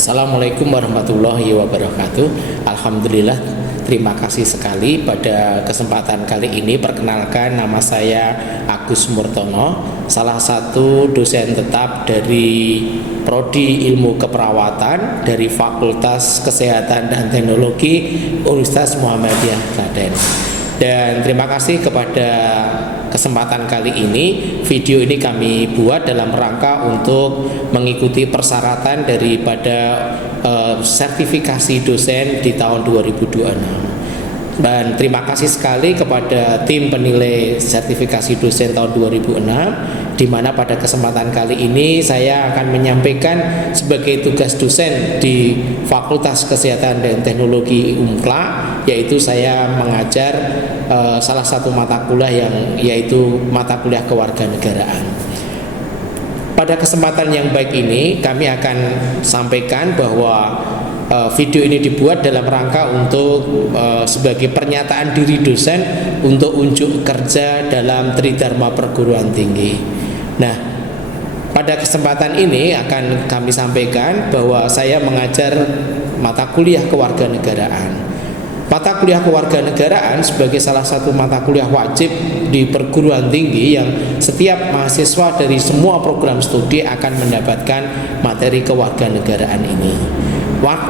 Assalamualaikum warahmatullahi wabarakatuh. Alhamdulillah, terima kasih sekali pada kesempatan kali ini. Perkenalkan, nama saya Agus Murtono, salah satu dosen tetap dari Prodi Ilmu Keperawatan dari Fakultas Kesehatan dan Teknologi Universitas Muhammadiyah Klaten. Dan terima kasih kepada kesempatan kali ini. Video ini kami buat dalam rangka untuk mengikuti persyaratan daripada sertifikasi dosen di tahun 2026. Dan terima kasih sekali kepada tim penilai sertifikasi dosen tahun 2006, di mana pada kesempatan kali ini saya akan menyampaikan sebagai tugas dosen di Fakultas Kesehatan dan Teknologi UMKLA, yaitu saya mengajar salah satu mata kuliah yaitu mata kuliah kewarganegaraan. Pada kesempatan yang baik ini kami akan sampaikan bahwa video ini dibuat dalam rangka untuk sebagai pernyataan diri dosen untuk unjuk kerja dalam Tridharma Perguruan Tinggi. Nah, pada kesempatan ini akan kami sampaikan bahwa saya mengajar mata kuliah kewarganegaraan. Mata kuliah kewarganegaraan sebagai salah satu mata kuliah wajib di perguruan tinggi yang setiap mahasiswa dari semua program studi akan mendapatkan materi kewarganegaraan ini.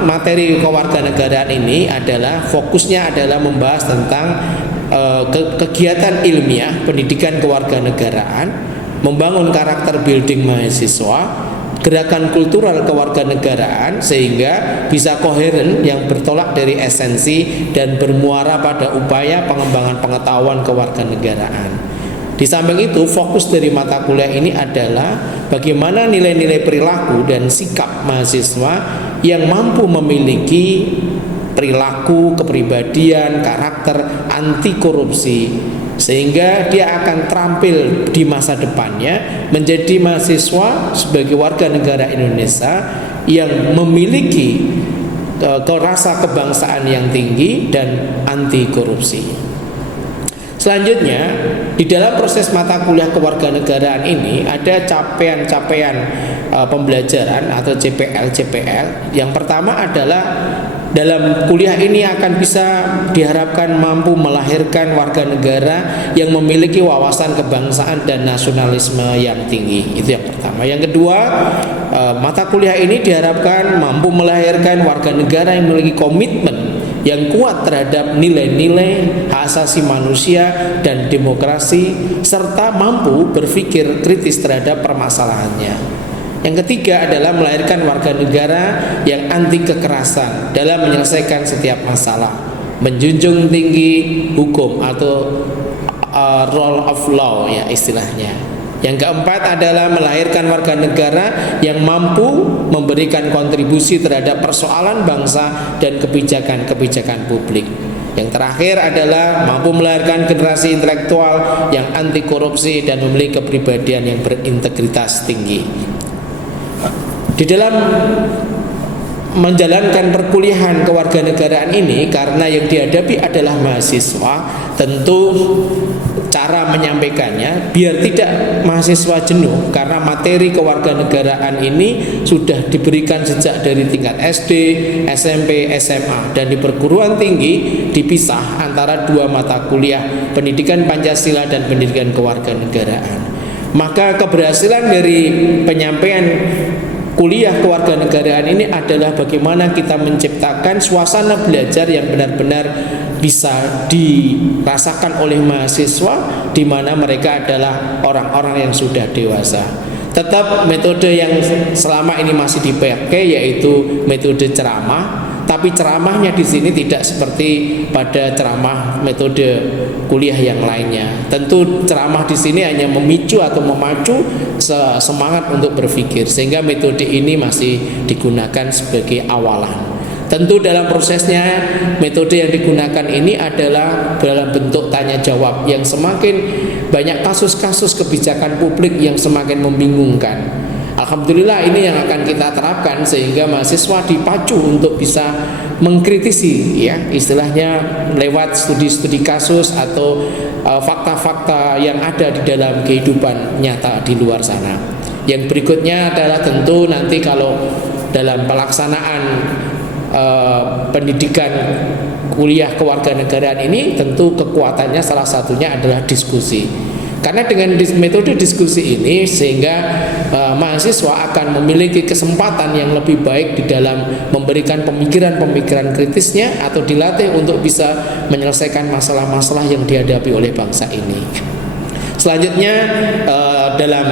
Materi kewarganegaraan ini adalah fokusnya adalah membahas tentang kegiatan ilmiah pendidikan kewarganegaraan, membangun karakter building mahasiswa, gerakan kultural kewarganegaraan sehingga bisa koheren yang bertolak dari esensi dan bermuara pada upaya pengembangan pengetahuan kewarganegaraan. Di samping itu, fokus dari mata kuliah ini adalah bagaimana nilai-nilai perilaku dan sikap mahasiswa yang mampu memiliki perilaku, kepribadian, karakter anti korupsi, sehingga dia akan terampil di masa depannya menjadi mahasiswa sebagai warga negara Indonesia yang memiliki rasa kebangsaan yang tinggi dan anti korupsi. Selanjutnya, di dalam proses mata kuliah kewarganegaraan ini ada capaian-capaian pembelajaran atau CPL. Yang pertama adalah dalam kuliah ini akan bisa diharapkan mampu melahirkan warga negara yang memiliki wawasan kebangsaan dan nasionalisme yang tinggi. Itu yang pertama. Yang kedua, mata kuliah ini diharapkan mampu melahirkan warga negara yang memiliki komitmen yang kuat terhadap nilai-nilai hak asasi manusia dan demokrasi, serta mampu berpikir kritis terhadap permasalahannya. Yang ketiga adalah melahirkan warga negara yang anti kekerasan dalam menyelesaikan setiap masalah, menjunjung tinggi hukum atau rule of law ya istilahnya. Yang keempat adalah melahirkan warga negara yang mampu memberikan kontribusi terhadap persoalan bangsa dan kebijakan-kebijakan publik. Yang terakhir adalah mampu melahirkan generasi intelektual yang anti korupsi dan memiliki kepribadian yang berintegritas tinggi. Di dalam menjalankan perkuliahan kewarganegaraan ini, karena yang dihadapi adalah mahasiswa, tentu cara menyampaikannya biar tidak mahasiswa jenuh, karena materi kewarganegaraan ini sudah diberikan sejak dari tingkat SD, SMP, SMA, dan di perguruan tinggi dipisah antara dua mata kuliah, pendidikan Pancasila dan pendidikan kewarganegaraan. Maka keberhasilan dari penyampaian kuliah kewarganegaraan ini adalah bagaimana kita menciptakan suasana belajar yang benar-benar bisa dirasakan oleh mahasiswa, di mana mereka adalah orang-orang yang sudah dewasa. Tetap metode yang selama ini masih dipakai yaitu metode ceramah, tapi ceramahnya di sini tidak seperti pada ceramah metode kuliah yang lainnya. Tentu ceramah di sini hanya memicu atau memacu semangat untuk berpikir, sehingga metode ini masih digunakan sebagai awalan. Tentu dalam prosesnya metode yang digunakan ini adalah dalam bentuk tanya jawab yang semakin banyak kasus-kasus kebijakan publik yang semakin membingungkan. Alhamdulillah ini yang akan kita terapkan sehingga mahasiswa dipacu untuk bisa mengkritisi ya istilahnya lewat studi-studi kasus atau fakta-fakta yang ada di dalam kehidupan nyata di luar sana. Yang berikutnya adalah tentu nanti kalau dalam pelaksanaan pendidikan kuliah kewarganegaraan ini, tentu kekuatannya salah satunya adalah diskusi. Karena dengan metode diskusi ini sehingga mahasiswa akan memiliki kesempatan yang lebih baik di dalam memberikan pemikiran-pemikiran kritisnya atau dilatih untuk bisa menyelesaikan masalah-masalah yang dihadapi oleh bangsa ini. Selanjutnya dalam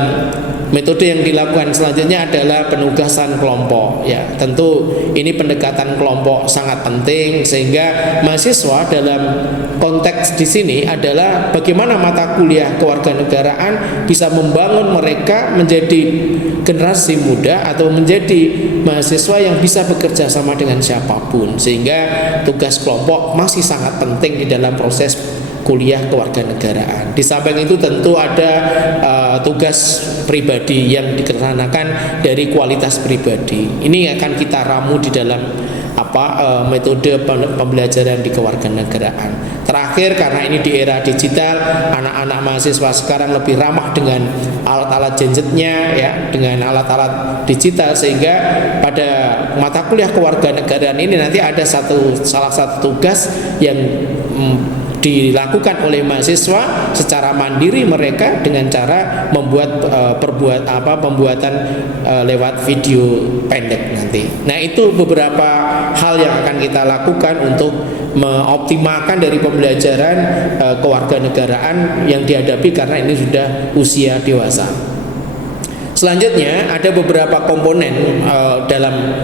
metode yang dilakukan selanjutnya adalah penugasan kelompok. Ya, tentu ini pendekatan kelompok sangat penting sehingga mahasiswa dalam konteks di sini adalah bagaimana mata kuliah kewarganegaraan bisa membangun mereka menjadi generasi muda atau menjadi mahasiswa yang bisa bekerja sama dengan siapapun, sehingga tugas kelompok masih sangat penting di dalam proses kuliah kewarganegaraan. Di samping itu tentu ada tugas pribadi yang dikeranakan dari kualitas pribadi. Ini akan kita ramu di dalam metode pembelajaran di kewarganegaraan. Terakhir, karena ini di era digital, anak-anak mahasiswa sekarang lebih ramah dengan alat-alat gadgetnya, ya, dengan alat-alat digital, sehingga pada mata kuliah kewarganegaraan ini nanti ada salah satu tugas yang dilakukan oleh mahasiswa secara mandiri mereka dengan cara membuat pembuatan lewat video pendek nanti. Nah, itu beberapa hal yang akan kita lakukan untuk mengoptimalkan dari pembelajaran kewarganegaraan yang dihadapi karena ini sudah usia dewasa. Selanjutnya ada beberapa komponen dalam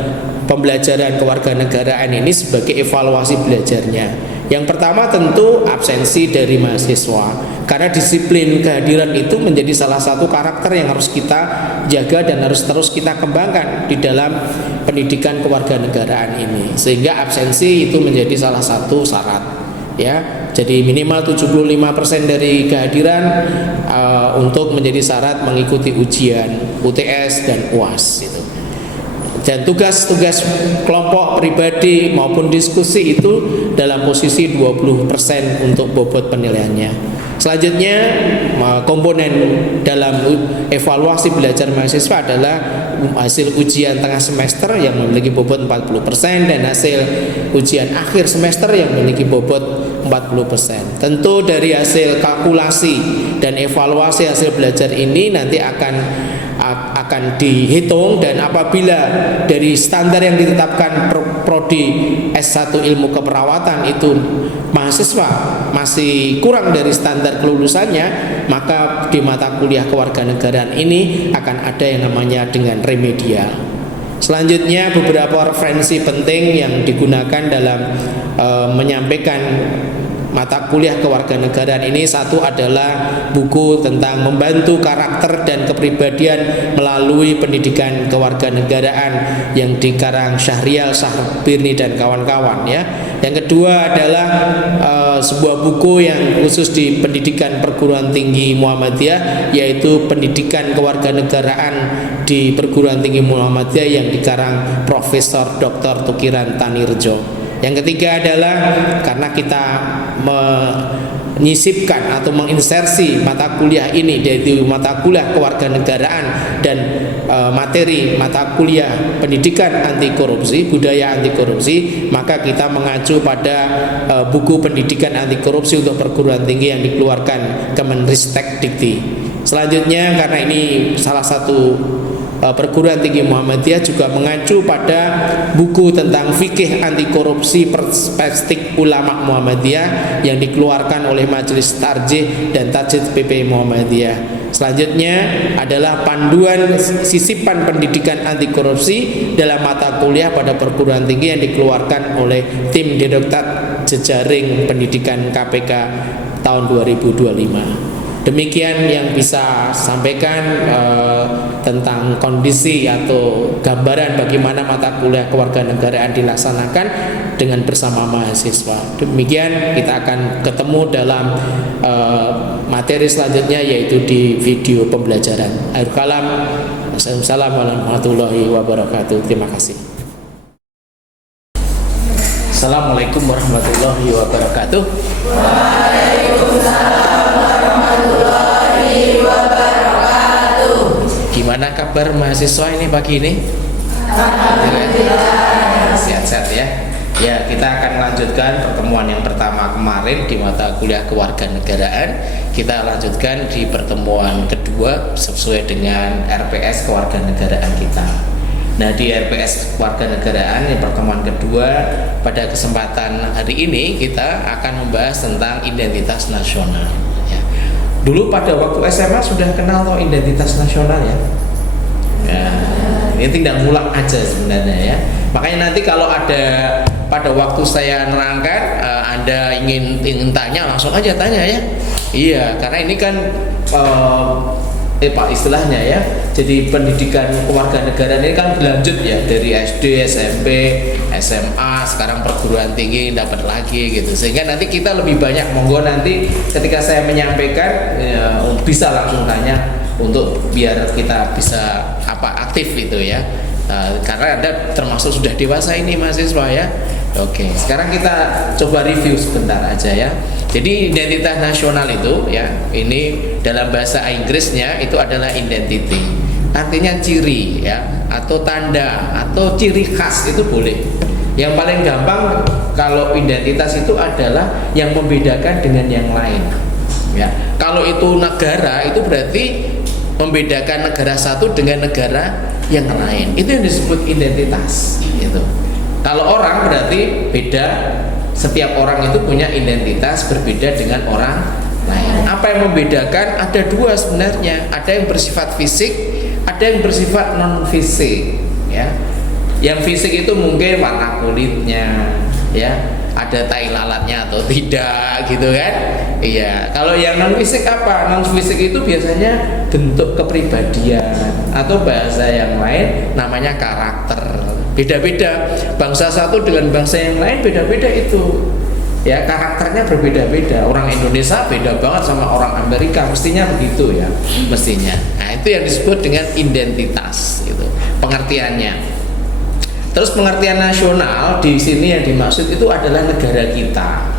pembelajaran kewarganegaraan ini sebagai evaluasi belajarnya. Yang pertama tentu absensi dari mahasiswa, karena disiplin kehadiran itu menjadi salah satu karakter yang harus kita jaga dan harus terus kita kembangkan di dalam pendidikan kewarganegaraan ini, sehingga absensi itu menjadi salah satu syarat, ya. Jadi minimal 75% dari kehadiran untuk menjadi syarat mengikuti ujian UTS dan UAS itu. Dan tugas-tugas kelompok pribadi maupun diskusi itu dalam posisi 20% untuk bobot penilaiannya. Selanjutnya komponen dalam evaluasi belajar mahasiswa adalah hasil ujian tengah semester yang memiliki bobot 40% dan hasil ujian akhir semester yang memiliki bobot 40%. Tentu dari hasil kalkulasi dan evaluasi hasil belajar ini nanti akan dihitung, dan apabila dari standar yang ditetapkan prodi S1 ilmu keperawatan itu mahasiswa masih kurang dari standar kelulusannya, maka di mata kuliah kewarganegaraan ini akan ada yang namanya dengan remedial. Selanjutnya beberapa referensi penting yang digunakan dalam menyampaikan mata kuliah kewarganegaraan ini. Satu adalah buku tentang membantu karakter dan kepribadian melalui pendidikan kewarganegaraan yang dikarang Syahrial Syahbirni dan kawan-kawan, ya. Yang kedua adalah sebuah buku yang khusus di pendidikan perguruan tinggi Muhammadiyah, yaitu pendidikan kewarganegaraan di perguruan tinggi Muhammadiyah yang dikarang Profesor Dr. Tukiran Tanirjo. Yang ketiga adalah karena kita menyisipkan atau menginsersi mata kuliah ini, yaitu mata kuliah kewarganegaraan dan materi mata kuliah pendidikan anti korupsi, budaya anti korupsi, maka kita mengacu pada buku pendidikan anti korupsi untuk perguruan tinggi yang dikeluarkan Kemenristek Dikti. Selanjutnya, karena ini salah satu perguruan tinggi Muhammadiyah juga mengacu pada buku tentang fikih anti korupsi perspektif ulama Muhammadiyah yang dikeluarkan oleh Majelis Tarjih dan Tajdid PP Muhammadiyah. Selanjutnya adalah panduan sisipan pendidikan anti korupsi dalam mata kuliah pada perguruan tinggi yang dikeluarkan oleh tim Direktorat Jejaring Pendidikan KPK tahun 2025. Demikian yang bisa sampaikan tentang kondisi atau gambaran bagaimana mata kuliah kewarganegaraan dilaksanakan dengan bersama mahasiswa. Demikian kita akan ketemu dalam materi selanjutnya, yaitu di video pembelajaran. Akhirul kalam, Assalamualaikum warahmatullahi wabarakatuh. Terima kasih. Assalamualaikum warahmatullahi wabarakatuh. Waalaikumsalam warahmatullahi wabarakatuh. Gimana kabar mahasiswa ini pagi ini? Sehat-sehat ya. Ya, kita akan melanjutkan pertemuan yang pertama kemarin di mata kuliah kewarganegaraan. Kita lanjutkan di pertemuan kedua sesuai dengan RPS kewarganegaraan kita. Nah, di RPS kewarganegaraan yang pertemuan kedua, pada kesempatan hari ini kita akan membahas tentang identitas nasional ya. Dulu pada waktu SMA sudah kenal toh identitas nasional ya. Ya, ini tinggal ngulang aja sebenarnya ya. Makanya nanti kalau ada pada waktu saya nerangkan, Anda ingin tanya, langsung aja tanya ya. Iya, karena ini kan Pak istilahnya ya. Jadi pendidikan kewarganegaraan ini kan berlanjut ya, dari SD, SMP, SMA, sekarang perguruan tinggi dapat lagi gitu. Sehingga nanti kita lebih banyak, monggo nanti ketika saya menyampaikan ya, bisa langsung tanya untuk biar kita bisa aktif gitu ya. Karena Anda termasuk sudah dewasa ini mahasiswa ya. Oke, sekarang kita coba review sebentar aja ya. Jadi identitas nasional itu ya, ini dalam bahasa Inggrisnya itu adalah identity. Artinya ciri ya, atau tanda, atau ciri khas itu boleh. Yang paling gampang kalau identitas itu adalah yang membedakan dengan yang lain. Ya, kalau itu negara itu berarti membedakan negara satu dengan negara yang lain. Itu yang disebut identitas gitu. Kalau orang berarti beda, setiap orang itu punya identitas berbeda dengan orang lain. Apa yang membedakan? Ada dua sebenarnya. Ada yang bersifat fisik, ada yang bersifat non fisik ya. Yang fisik itu mungkin warna kulitnya ya, ada tai lalatnya atau tidak gitu kan. Iya, kalau yang non fisik apa? Non fisik itu biasanya bentuk kepribadian atau bahasa yang lain namanya karakter. Beda-beda, bangsa satu dengan bangsa yang lain beda-beda itu ya, karakternya berbeda-beda. Orang Indonesia beda banget sama orang Amerika, mestinya begitu ya, mestinya. Nah, itu yang disebut dengan identitas gitu pengertiannya. Terus pengertian nasional di sini yang dimaksud itu adalah negara kita,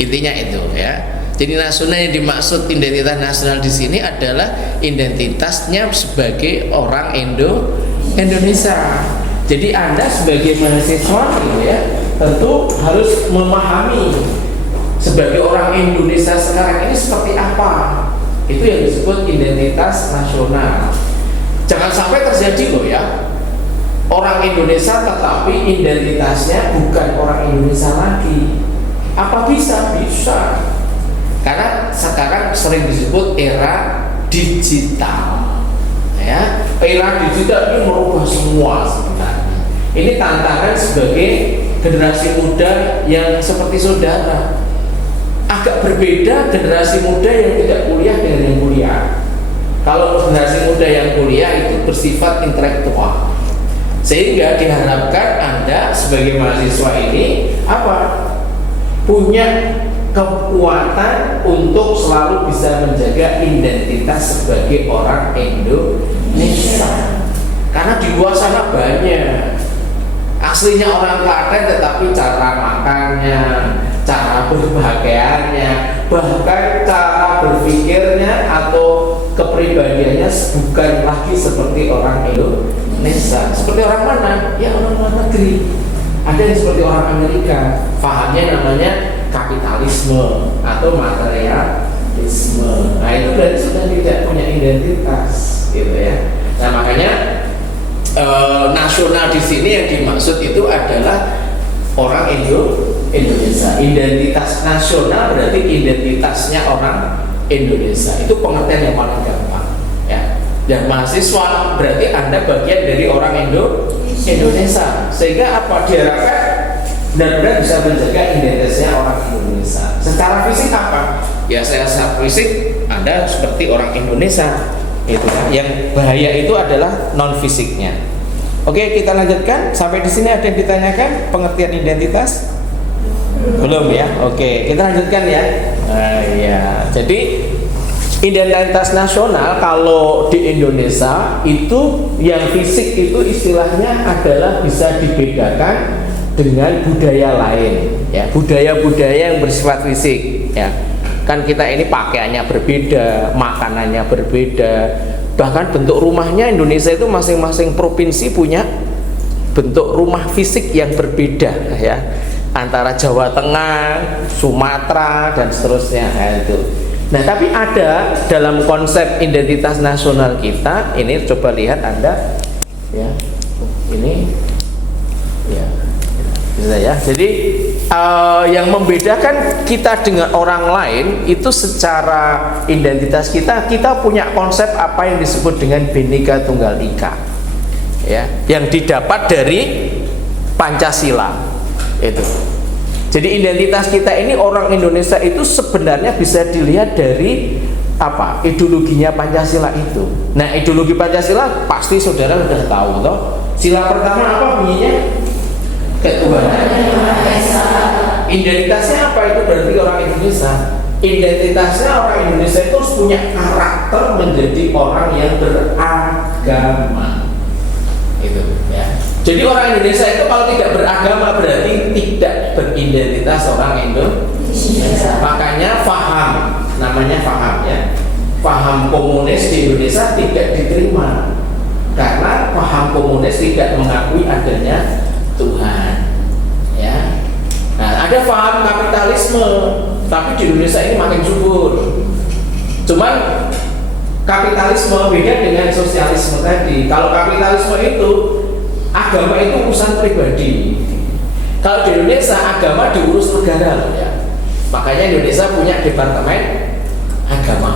intinya itu ya. Jadi nasional yang dimaksud identitas nasional di sini adalah identitasnya sebagai orang Indonesia. Jadi Anda sebagai mahasiswa ya, tentu harus memahami sebagai orang Indonesia sekarang ini seperti apa. Itu yang disebut identitas nasional. Jangan sampai terjadi loh ya, orang Indonesia tetapi identitasnya bukan orang Indonesia lagi. Apa bisa? Bisa. Karena sekarang sering disebut era digital. Ya, era digital ini merubah semua sebenarnya. Ini tantangan sebagai generasi muda yang seperti saudara. Agak berbeda generasi muda yang tidak kuliah dengan yang kuliah. Kalau generasi muda yang kuliah itu bersifat intelektual. Sehingga diharapkan Anda sebagai mahasiswa ini punya kekuatan untuk selalu bisa menjaga identitas sebagai orang Indonesia. Karena di luar sana banyak aslinya orang Klaten tetapi cara makannya, cara berpakaiannya, bahkan cara berpikirnya atau kepribadiannya bukan lagi seperti orang Indonesia. Seperti orang mana? Ya orang luar negeri. Ada yang seperti orang Amerika, pahamnya namanya kapitalisme atau materialisme. Nah, itu berarti sudah tidak punya identitas gitu ya. Nah, makanya nasional di sini yang dimaksud itu adalah orang Indonesia. Identitas nasional berarti identitasnya orang Indonesia. Itu pengertian yang paling gampang ya. Dan mahasiswa berarti Anda bagian dari orang Indonesia. Sehingga diharapkan benar-benar bisa menjaga identitasnya orang Indonesia. Secara fisik apa? Ya, secara fisik Anda seperti orang Indonesia. Itu yang bahaya itu adalah non fisiknya. Oke, kita lanjutkan. Sampai di sini ada yang ditanyakan pengertian identitas? Belum ya? Oke, kita lanjutkan ya. Ya, jadi identitas nasional kalau di Indonesia itu yang fisik itu istilahnya adalah bisa dibedakan dengan budaya lain ya, budaya-budaya yang bersifat fisik ya. Kan kita ini pakaiannya berbeda, makanannya berbeda, bahkan bentuk rumahnya Indonesia itu masing-masing provinsi punya bentuk rumah fisik yang berbeda ya, antara Jawa Tengah, Sumatera dan seterusnya. Nah, itu. Nah, tapi ada dalam konsep identitas nasional kita, ini coba lihat Anda ya. Ini ya. Bisa ya. Jadi yang membedakan kita dengan orang lain itu secara identitas kita punya konsep apa yang disebut dengan Bhinneka Tunggal Ika. Ya, yang didapat dari Pancasila itu. Jadi identitas kita ini orang Indonesia itu sebenarnya bisa dilihat dari apa? Ideologinya Pancasila itu. Nah, ideologi Pancasila pasti saudara sudah tahu toh. Sila pertama apa bunyinya? Ketuhanan. Identitasnya apa itu berarti orang Indonesia? Identitasnya orang Indonesia itu harus punya karakter menjadi orang yang beragama. Itu ya. Jadi orang Indonesia itu kalau tidak beragama berarti tidak beridentitas orang Indonesia. Makanya faham, namanya faham ya. Faham komunis di Indonesia tidak diterima karena faham komunis tidak mengakui adanya Tuhan. Ya. Nah, ada faham kapitalisme, tapi di Indonesia ini makin subur. Cuman kapitalisme beda dengan sosialisme tadi. Kalau kapitalisme itu agama itu urusan pribadi. Kalau di Indonesia agama diurus negara ya. Makanya Indonesia punya departemen agama.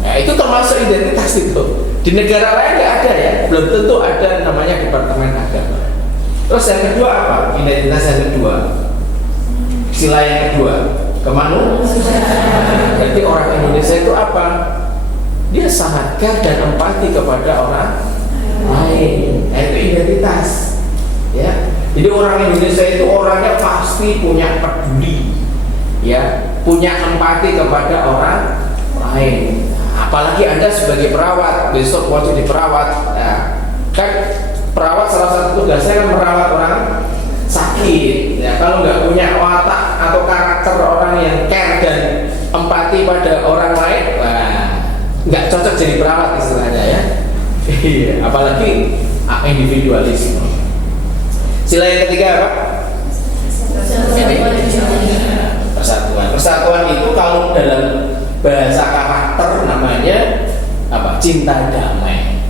Ya, itu termasuk identitas itu. Di negara lain nggak ada ya, belum tentu ada namanya departemen agama. Terus yang kedua apa? Identitas yang kedua, sila yang kedua, kemanusiaan. Berarti orang Indonesia itu apa? Dia sangat care dan empati kepada orang lain. Itu identitas. Ya. Jadi orang Indonesia itu orangnya pasti punya peduli, ya, punya empati kepada orang lain. Apalagi Anda sebagai perawat, besok mau jadi perawat, ya, kan perawat salah satu tugasnya kan merawat orang sakit. Ya, kalau nggak punya watak atau karakter orang yang care dan empati pada orang lain, wah, nggak cocok jadi perawat istilahnya ya. Apalagi individualisme. Sila yang ketiga apa? Persatuan. Persatuan itu kalau dalam bahasa karakter namanya apa? Cinta damai.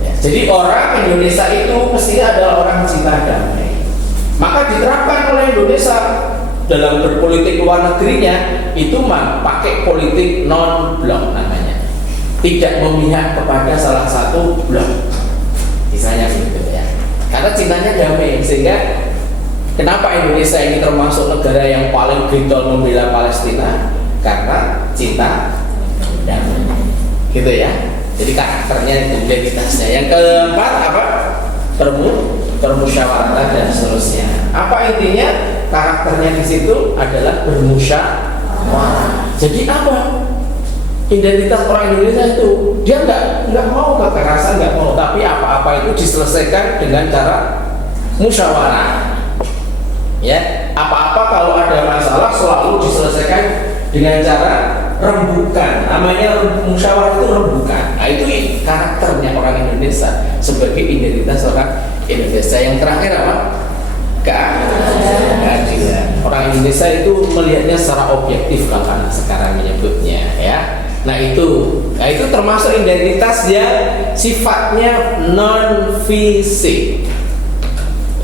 Ya, jadi orang Indonesia itu mestinya adalah orang cinta damai. Maka diterapkan oleh Indonesia dalam berpolitik luar negerinya itu pakai politik non blok namanya. Tidak memihak kepada salah satu blok. Misalnya begitu ya. Karena cintanya damai, sehingga kenapa Indonesia ini termasuk negara yang paling getol membela Palestina? Karena cinta damai, gitu ya. Jadi karakternya itu, identitasnya. Yang keempat apa? Bermusyawarah dan seterusnya. Apa intinya? Karakternya di situ adalah bermusyawarah. Jadi apa? Identitas orang Indonesia itu dia nggak mau kekerasan, nggak mau, tapi apa-apa itu diselesaikan dengan cara musyawarah. Ya, apa-apa kalau ada masalah selalu diselesaikan dengan cara rembukan. Namanya musyawarah itu rembukan. Nah, itu karakternya orang Indonesia sebagai identitas orang Indonesia. Yang terakhir apa? Keadilan. Orang Indonesia itu melihatnya secara objektif kalau anak sekarang menyebutnya ya. Nah itu termasuk identitas yang sifatnya non fisik.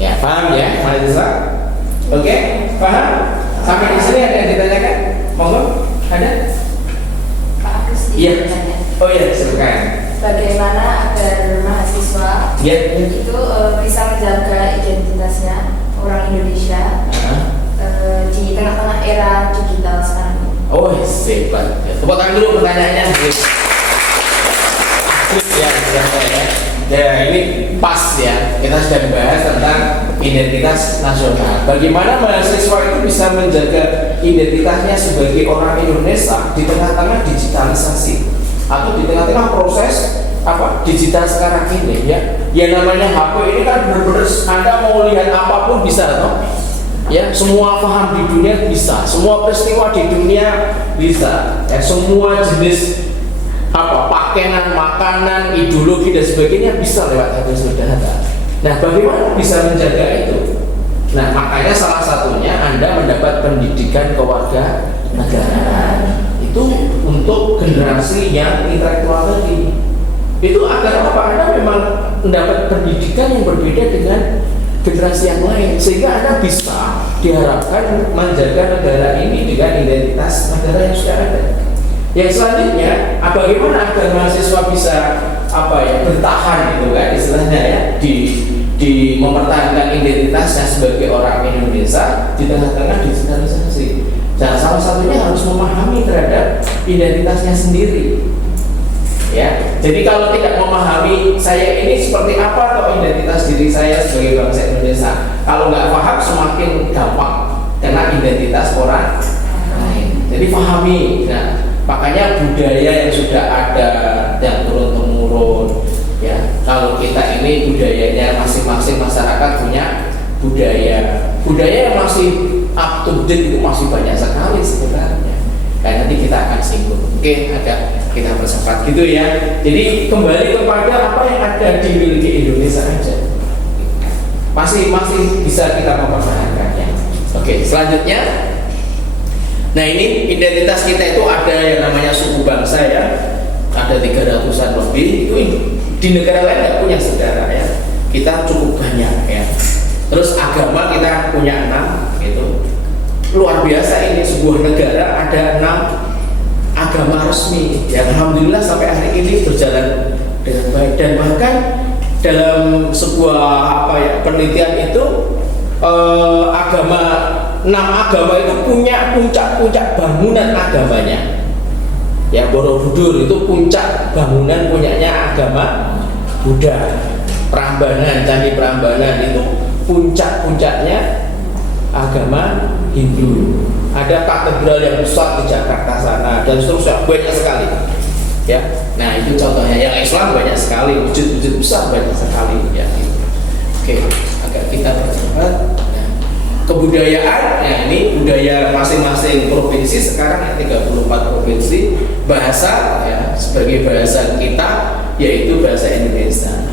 Ya, paham ya, Mahasiswa? Oke, paham? Sampai di sini ada yang ditanyakan? Monggo, ada? Pak Agus. Iya. Oh iya, silakan. Bagaimana agar mahasiswa itu bisa menjaga identitasnya orang Indonesia di tengah-tengah era digital sekarang? Oh, hebat. Tepuk tangan dulu pertanyaannya. Ya, ini pas ya. Kita sudah bahas tentang identitas nasional. Bagaimana mahasiswa itu bisa menjaga identitasnya sebagai orang Indonesia di tengah-tengah digitalisasi atau di tengah-tengah proses digital sekarang ini ya. Ya namanya HP ini kan benar-benar Anda mau lihat apapun bisa toh. Ya, semua paham di dunia bisa, semua peristiwa di dunia bisa, ya, semua jenis pakaian, makanan, ideologi dan sebagainya bisa lewat HP saudara. Nah, bagaimana bisa menjaga itu? Nah, makanya salah satunya Anda mendapat pendidikan kewarga negaraan. Itu untuk generasi yang intelektual tadi. Itu agar apa? Anda memang mendapat pendidikan yang berbeda dengan generasi yang lain, sehingga Anda bisa diharapkan menjaga negara ini dengan identitas negara yang sudah ada. Yang selanjutnya, bagaimana agar mahasiswa bisa bertahan gitu kan istilahnya ya di mempertahankan identitasnya sebagai orang Indonesia di tengah-tengah digitalisasi. Dan salah satunya harus memahami terhadap identitasnya sendiri. Ya, jadi kalau tidak memahami saya ini seperti apa atau identitas diri saya sebagai bangsa Indonesia, kalau nggak paham semakin gampang kena identitas orang lain. Jadi pahami. Nah, makanya budaya yang sudah ada yang turun temurun, ya. Kalau kita ini budayanya masing-masing masyarakat punya budaya yang masih up to date itu masih banyak sekali sebenarnya. Dan nanti kita akan singgung. Oke, agak kita percepat gitu ya. Jadi kembali kepada apa yang ada dimiliki Indonesia aja. Masih bisa kita mempertahankannya. Oke, selanjutnya. Nah, ini identitas kita itu ada yang namanya suku bangsa ya. Ada 300-an lebih. Itu di negara lain nggak punya saudara ya. Kita cukup banyak ya. Terus agama kita punya 6 gitu. Luar biasa ini, sebuah negara ada 6 agama resmi yang alhamdulillah sampai hari ini berjalan dengan baik. Dan bahkan dalam sebuah penelitian itu 6 agama itu punya puncak-puncak bangunan agamanya. Ya, Borobudur itu puncak bangunan punyanya agama Buddha. Prambanan, Candi Prambanan itu puncak-puncaknya agama Hindu. Ada katedral yang besar di Jakarta sana dan seterusnya, banyak sekali. Ya, nah itu contohnya. Yang Islam banyak sekali, wujud-wujud besar banyak sekali. Ya, gitu. Oke, agak kita percepat. Nah, kebudayaan, ya ini budaya masing-masing provinsi sekarang 34 provinsi. Bahasa, ya sebagai bahasa kita yaitu bahasa Indonesia.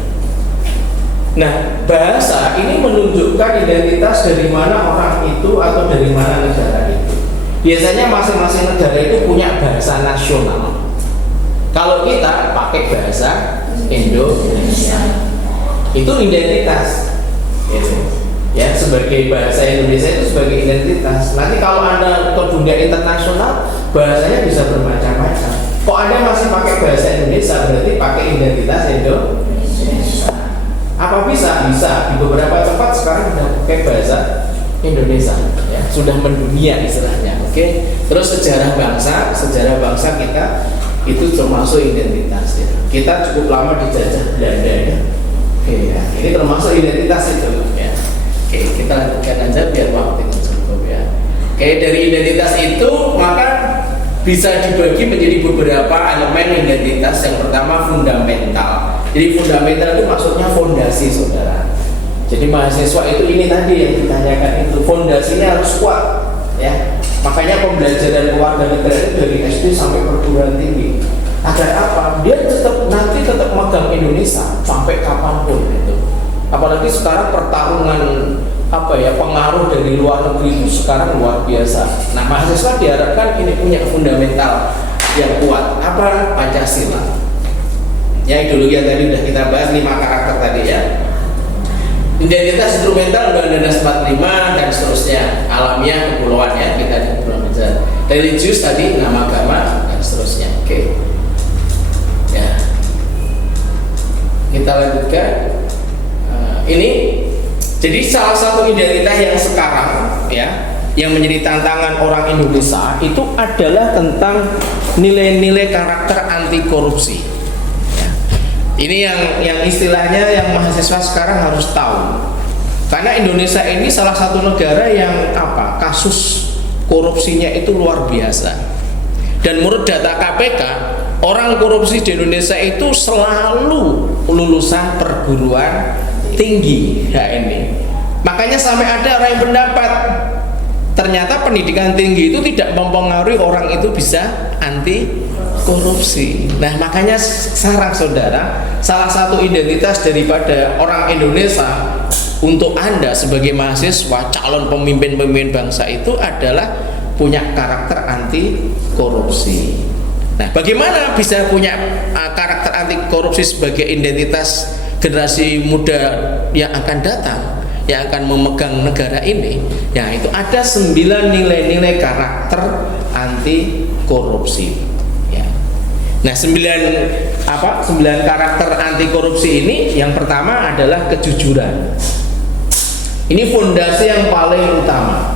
Nah, bahasa ini menunjukkan identitas dari mana orang itu atau dari mana negara itu. Biasanya masing-masing negara itu punya bahasa nasional. Kalau kita pakai bahasa Indonesia, itu identitas. Gitu. Ya, sebagai bahasa Indonesia itu sebagai identitas. Nanti kalau Anda ke dunia internasional, bahasanya bisa bermacam-macam. Kok Anda masih pakai bahasa Indonesia, berarti pakai identitas Indonesia. Apa bisa? Bisa. Di beberapa tempat sekarang sudah pakai bahasa Indonesia, ya, sudah mendunia istilahnya. Oke. Terus sejarah bangsa kita itu termasuk identitas. Ya. Kita cukup lama dijajah Belanda, ya. Oke, ya. Ini termasuk identitas itu, ya. Oke, kita lanjutkan aja biar waktu cukup, ya. Oke, dari identitas itu maka bisa dibagi menjadi beberapa elemen identitas. Yang pertama fundamental. Jadi fundamental itu maksudnya fondasi, saudara. Jadi mahasiswa itu ini tadi yang ditanyakan itu fondasinya harus kuat, ya. Makanya pembelajaran keluarga negara itu dari SD sampai perguruan tinggi. Agar apa? Dia nanti tetap megang Indonesia sampai kapanpun itu. Apalagi sekarang pertarungan pengaruh dari luar negeri itu sekarang luar biasa. Nah, mahasiswa diharapkan ini punya fundamental yang kuat. Apa? Pancasila. Ya, ideologi yang tadi sudah kita bahas 5 karakter tadi ya. Identitas instrumental Undang-Undang Dasar 45 dan seterusnya. Alamiah, kepulauan ya, kita di kepulauan besar. Religius tadi, nama agama dan seterusnya. Oke. Ya. Kita lanjutkan. Ini jadi salah satu identitas yang sekarang ya, yang menjadi tantangan orang Indonesia itu adalah tentang nilai-nilai karakter anti korupsi. Ya. Ini yang istilahnya yang mahasiswa sekarang harus tahu. Karena Indonesia ini salah satu negara yang kasus korupsinya itu luar biasa. Dan menurut data KPK, orang korupsi di Indonesia itu selalu lulusan perguruan tinggi ya ini. Makanya sampai ada orang yang pendapat ternyata pendidikan tinggi itu tidak mempengaruhi orang itu bisa anti korupsi. Nah, makanya sarang saudara, salah satu identitas daripada orang Indonesia untuk Anda sebagai mahasiswa, calon pemimpin-pemimpin bangsa itu adalah punya karakter anti korupsi. Nah, bagaimana bisa punya karakter anti korupsi sebagai identitas generasi muda yang akan datang, yang akan memegang negara ini? Ya, itu ada 9 nilai-nilai karakter anti korupsi. Ya. Nah, 9 karakter anti korupsi ini, yang pertama adalah kejujuran. Ini fondasi yang paling utama.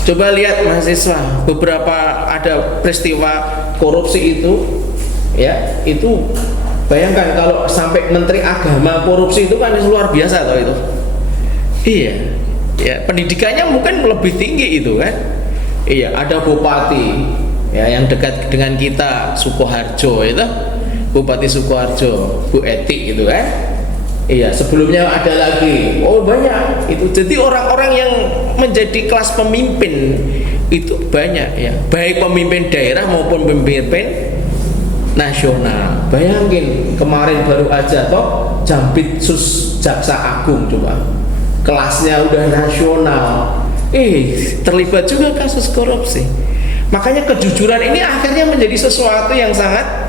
Coba lihat mahasiswa, beberapa ada peristiwa korupsi itu, ya, itu bayangkan kalau sampai Menteri Agama korupsi itu kan luar biasa toh itu. Iya, ya, pendidikannya mungkin lebih tinggi itu kan. Iya, ada bupati ya yang dekat dengan kita, Sukoharjo itu, Bupati Sukoharjo, Bu Eti itu kan. Iya, sebelumnya ada lagi. Oh, banyak itu. Jadi orang-orang yang menjadi kelas pemimpin itu banyak ya, baik pemimpin daerah maupun pemimpin nasional. Bayangin kemarin baru aja toh Jampitsus Jaksa Agung, coba kelasnya udah nasional, terlibat juga kasus korupsi. Makanya kejujuran ini akhirnya menjadi sesuatu yang sangat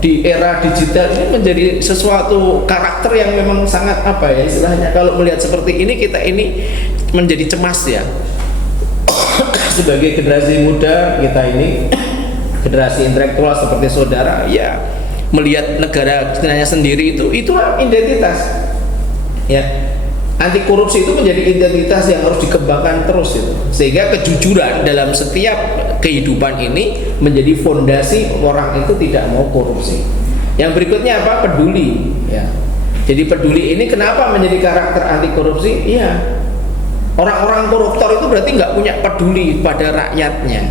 di era digital ini menjadi sesuatu karakter yang memang sangat istilahnya, kalau melihat seperti ini kita ini menjadi cemas ya sebagai generasi muda kita ini, generasi intelektual seperti saudara ya, melihat negara sendiri itulah identitas ya. Anti korupsi itu menjadi identitas yang harus dikembangkan terus itu. Sehingga kejujuran dalam setiap kehidupan ini menjadi fondasi orang itu tidak mau korupsi. Yang berikutnya apa? Peduli ya. Jadi peduli ini kenapa menjadi karakter anti korupsi? Iya. Orang-orang koruptor itu berarti nggak punya peduli pada rakyatnya.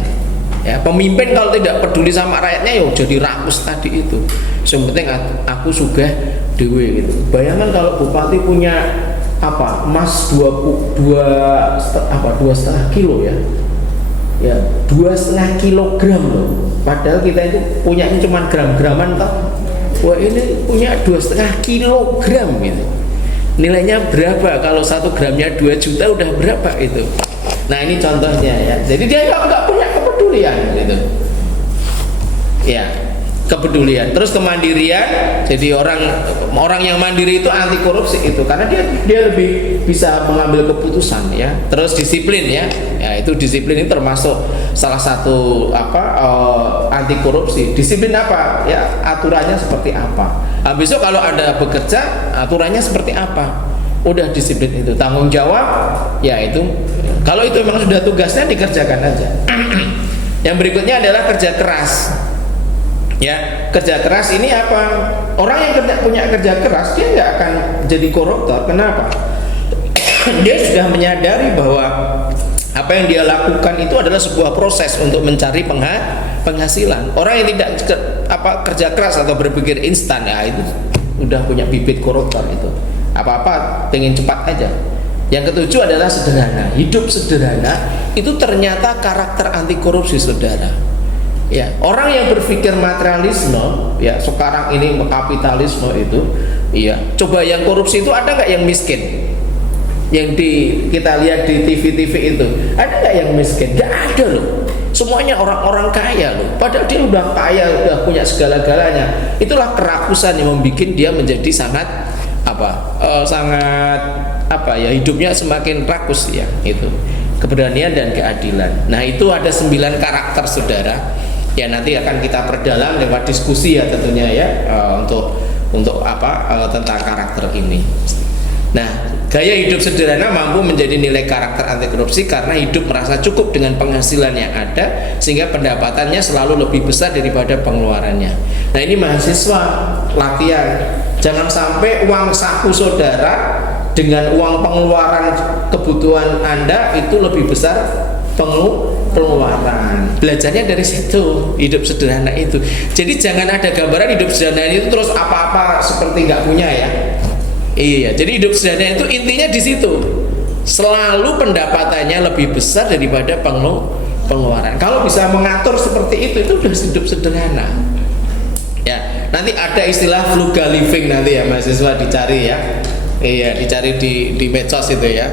Ya, pemimpin kalau tidak peduli sama rakyatnya ya jadi rakus tadi itu. Yang penting aku sugih dewe gitu. Bayangkan kalau bupati punya emas 2,5 kilo ya, 2,5 kilogram loh. Padahal kita itu punya cuma gram-graman toh. Wah, ini punya 2,5 kilogram gitu. Nilainya berapa? Kalau 1 gramnya 2 juta udah berapa itu? Nah, ini contohnya ya. Jadi dia nggak punya kepedulian gitu. Ya. Kepedulian, terus kemandirian. Jadi orang yang mandiri itu anti korupsi itu karena dia lebih bisa mengambil keputusan ya. Terus disiplin ya, itu disiplin ini termasuk salah satu anti korupsi. Disiplin apa ya, aturannya seperti apa. Besok kalau ada bekerja aturannya seperti apa, udah disiplin itu. Tanggung jawab ya, itu kalau itu memang sudah tugasnya dikerjakan aja. Yang berikutnya adalah kerja keras. Ya, kerja keras ini apa? Orang yang punya kerja keras dia nggak akan jadi koruptor. Kenapa? Dia sudah menyadari bahwa apa yang dia lakukan itu adalah sebuah proses untuk mencari penghasilan. Orang yang tidak kerja keras atau berpikir instan ya itu udah punya bibit koruptor itu. Apa-apa pengen cepat aja. Yang ketujuh adalah sederhana. Hidup sederhana itu ternyata karakter anti korupsi, saudara. Ya, orang yang berpikir materialisme ya, sekarang ini kapitalisme itu iya, coba yang korupsi itu ada nggak yang miskin? Yang kita lihat di TV-TV itu ada nggak yang miskin? Nggak ada loh, semuanya orang-orang kaya loh. Padahal dia udah kaya, udah punya segala-galanya. Itulah kerakusan yang membuat dia menjadi sangat hidupnya semakin rakus ya, itu keberanian dan keadilan. Nah, itu ada 9 karakter, saudara. Ya, nanti akan kita perdalam lewat diskusi ya tentunya ya, untuk tentang karakter ini. Nah, gaya hidup sederhana mampu menjadi nilai karakter anti korupsi karena hidup merasa cukup dengan penghasilan yang ada sehingga pendapatannya selalu lebih besar daripada pengeluarannya. Nah, ini mahasiswa latihan. Jangan sampai uang saku saudara dengan uang pengeluaran kebutuhan Anda itu lebih besar pengeluaran. Belajarnya dari situ, hidup sederhana itu. Jadi jangan ada gambaran hidup sederhana itu terus apa-apa seperti nggak punya ya. Iya, jadi hidup sederhana itu intinya di situ. Selalu pendapatannya lebih besar daripada pengeluaran. Kalau bisa mengatur seperti itu udah hidup sederhana. Ya, nanti ada istilah frugal living nanti ya mahasiswa dicari ya. Iya, dicari di medsos itu ya.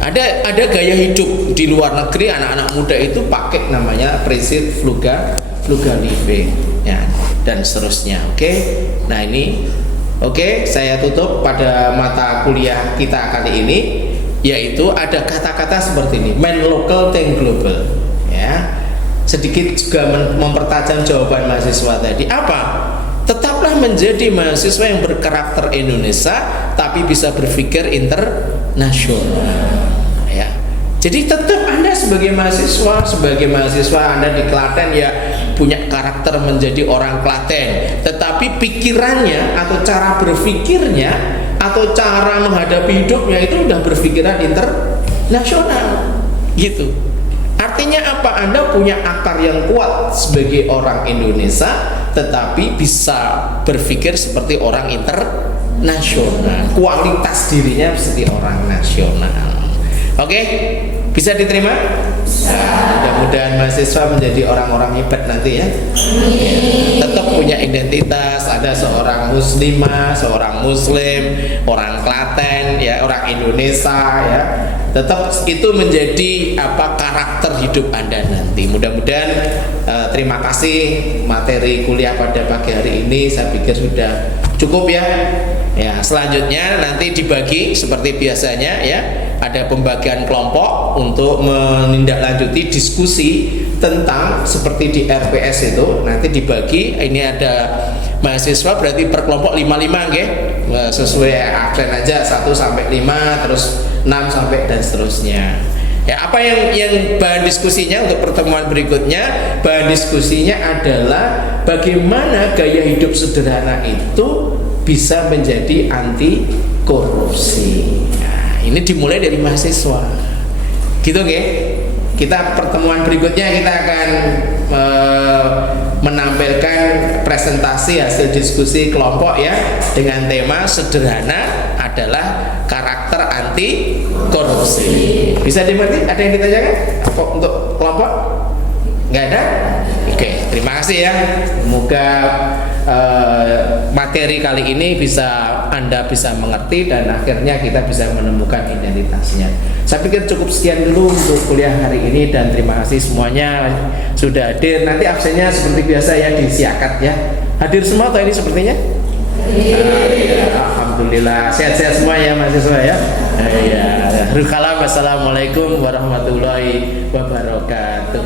Ada gaya hidup di luar negeri, anak-anak muda itu pakai namanya prinsip frugal living ya, dan seterusnya. Oke. Nah, ini oke, saya tutup pada mata kuliah kita kali ini, yaitu ada kata-kata seperti ini, main local think global ya. Sedikit juga mempertajam jawaban mahasiswa tadi. Apa? Tetaplah menjadi mahasiswa yang berkarakter Indonesia tapi bisa berpikir internasional ya. Jadi tetap Anda sebagai mahasiswa Anda di Klaten ya punya karakter menjadi orang Klaten, tetapi pikirannya atau cara berpikirnya atau cara menghadapi hidupnya itu udah berpikiran internasional gitu. Artinya apa? Anda punya akar yang kuat sebagai orang Indonesia tetapi bisa berpikir seperti orang internasional, kualitas dirinya seperti orang nasional. Oke? Bisa diterima? Nah, mudah-mudahan mahasiswa menjadi orang-orang hebat nanti ya. Tetap punya identitas, ada seorang muslimah, seorang muslim, orang Klaten ya, orang Indonesia ya. Tetap itu menjadi karakter hidup Anda nanti. Mudah-mudahan terima kasih materi kuliah pada pagi hari ini saya pikir sudah cukup ya. Ya, selanjutnya nanti dibagi seperti biasanya ya. Ada pembagian kelompok untuk menindaklanjuti diskusi tentang seperti di RPS itu nanti dibagi. Ini ada mahasiswa berarti per kelompok 5-5 nggih. Sesuai absen aja 1 sampai 5 terus 6 sampai dan seterusnya. Ya, apa yang bahan diskusinya untuk pertemuan berikutnya? Bahan diskusinya adalah bagaimana gaya hidup sederhana itu bisa menjadi anti korupsi. Nah, ini dimulai dari mahasiswa. Gitu nggih. Kita pertemuan berikutnya kita akan menampilkan presentasi hasil diskusi kelompok ya dengan tema sederhana adalah karakter anti korupsi. Bisa dimengerti? Ada yang ditanyakan untuk kelompok? Nggak ada? Oke, terima kasih ya. Semoga materi kali ini Anda bisa mengerti dan akhirnya kita bisa menemukan identitasnya. Saya pikir cukup sekian dulu untuk kuliah hari ini dan terima kasih semuanya sudah hadir. Nanti absennya seperti biasa ya disiakat ya. Hadir semua atau ini sepertinya? Ya, alhamdulillah sehat-sehat semua ya mahasiswa ya. Ya, assalamualaikum warahmatullahi wabarakatuh.